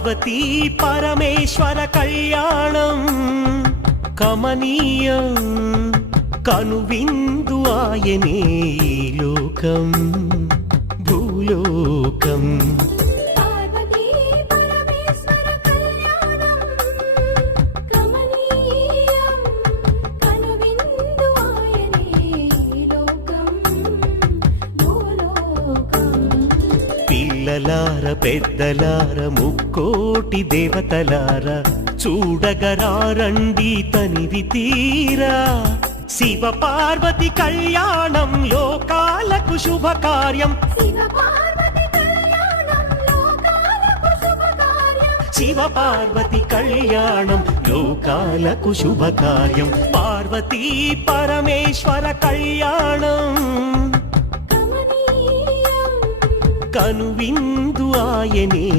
పార్వతీ పరమేశ్వర కళ్యాణం కమనీయం కనువిందు ఆయనే ఈ లోకం భూలోకం. పార్వతీ పరమేశ్వర కళ్యాణం కమనీయం కనువిందు ఆయనే ఈ లోకం భూలోకం. పిల్లలార పెద్దలార ముక్కోటి దేవతలార చూడగరారండి తనివి తీరా. శివ పార్వతి కళ్యాణం లోకాలకు శుభకార్యం. శివ పార్వతి కళ్యాణం లోకాలకు శుభకార్యం. శివ పార్వతి కళ్యాణం లోకాలకు శుభకార్యం. పార్వతీ పరమేశ్వర కళ్యాణం కమనీయం కనువిందు ఆయనే